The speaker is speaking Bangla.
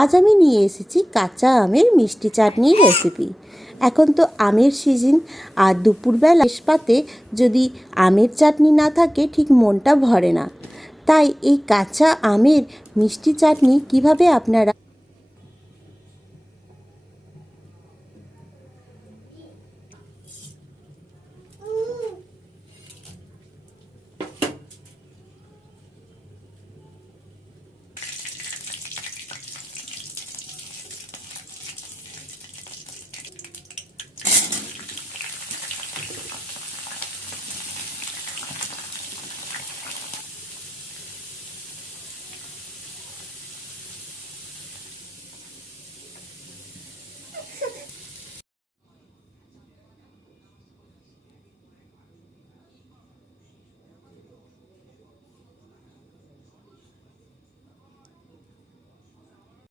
আজ আমি নিয়ে এসেছি কাঁচা আমের মিষ্টি চাটনির রেসিপি। এখন তো আমের সিজন, আর দুপুরবেলা শেষ পাতে যদি আমের চাটনি না থাকে ঠিক মনটা ভরে না। তাই এই কাঁচা আমের মিষ্টি চাটনি কিভাবে আপনারা